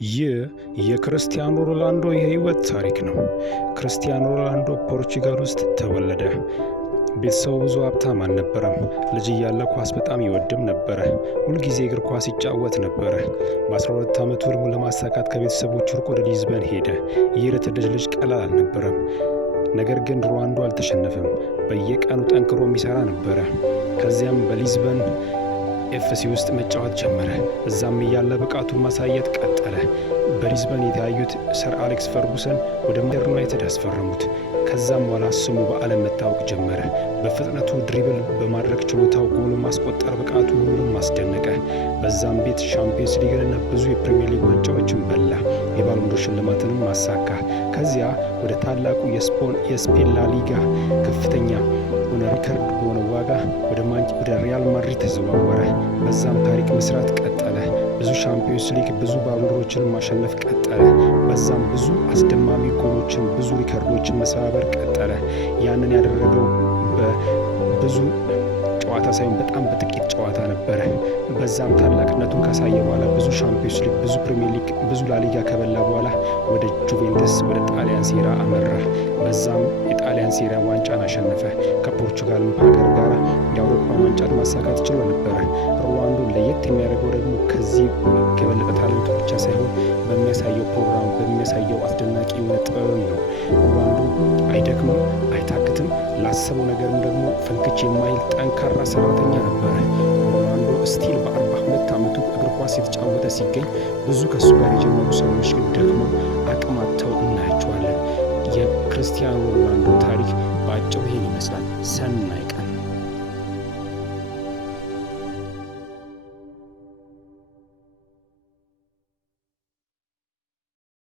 ይህ የክርስቲያኖ ሮናልዶ የህይወት ታሪክ ነው። ክርስቲያኖ ሮናልዶ ፖርቹጋል ውስጥ ተወለደ። ቤተሰቡ ብዙ ሀብታም አልነበረም። ልጅ እያለ ኳስ በጣም ይወድም ነበረ። ሁልጊዜ እግር ኳስ ይጫወት ነበረ። በ12 ዓመቱ ህልሙን ለማሳካት ከቤተሰቦቹ ርቆ ወደ ሊዝበን ሄደ። ይህ የተወዳጅ ልጅ ቀላል አልነበረም። ነገር ግን ሮናልዶ አልተሸነፈም። በየቀኑ ጠንክሮ የሚሰራ ነበረ። ከዚያም በሊዝበን ኤፍሲ ውስጥ መጫወት ጀመረ። እዛም እያለ ብቃቱን ማሳየት ቀጠለ። በሊዝበን የተያዩት ሰር አሌክስ ፈርጉሰን ወደ ማንቸስተር ዩናይትድ አስፈረሙት። ከዛም በኋላ ስሙ በዓለም መታወቅ ጀመረ። በፍጥነቱ ድሪብል በማድረግ ችሎታው፣ ጎል ማስቆጠር ብቃቱ ሁሉንም አስደነቀ። በዛም ቤት ሻምፒዮንስ ሊግንና ብዙ የፕሪሚየር ሊግ ዋንጫዎችን በላ። የባሎንዶር ሽልማትንም አሳካ። ከዚያ ወደ ታላቁ የስፔን ላሊጋ ከፍተኛ ሆነ ሪከርድ በሆነ ዋጋ ወደ ሪያል ማድሪድ ተዘዋወረ። በዛም ታሪክ መስራት ቀጠለ። ብዙ ሻምፒዮንስ ሊግ፣ ብዙ ባሎንዶሮችን ማሸነፍ ቀጠለ። በዛም ብዙ አስደማሚ ጎሎችን፣ ብዙ ሪከርዶችን መሰባበር ቀጠለ። ያንን ያደረገው በብዙ ጨዋታ ሳይሆን በጣም በጥቂት ጨዋታ ነበረ። በዛም ታላቅነቱን ካሳየ በኋላ ብዙ ሻምፒዮንስ ሊግ፣ ብዙ ፕሪሚየር ሊግ፣ ብዙ ላሊጋ ከበላ በኋላ ወደ ጁቬንተስ ወደ ጣሊያን ሴራ አመራ። በዛም የጣሊያን ሴራ ዋንጫን አሸነፈ። ከፖርቹጋል ሀገር ጋር የአውሮፓ ዋንጫን ማሳካት ችሎ ነበረ። ሮናልዶ ለየት የሚያደርገው ደግሞ ከዚህ የበለጠ ታለንቱ ብቻ ሳይሆን በሚያሳየው ፕሮግራም፣ በሚያሳየው አስደናቂ የሆነ ጥበብም ነው። ሮናልዶ አይደክምም፣ አይታክትም። ላሰበው ነገርም ደግሞ ፍንክች የማይል ጠንካራ ሰራተኛ ነበረ። ሮናልዶ ስቲል በ42 ዓመቱ እግር ኳስ የተጫወተ ሲገኝ ብዙ ከሱ ጋር የጀመሩ ሰዎች ግን ደክመው አቅም አጥተው እናያቸዋለን። የክርስቲያኖ ሮናልዶ ታሪክ በአጭሩ ይህን ይመስላል። ሰናይ ቀን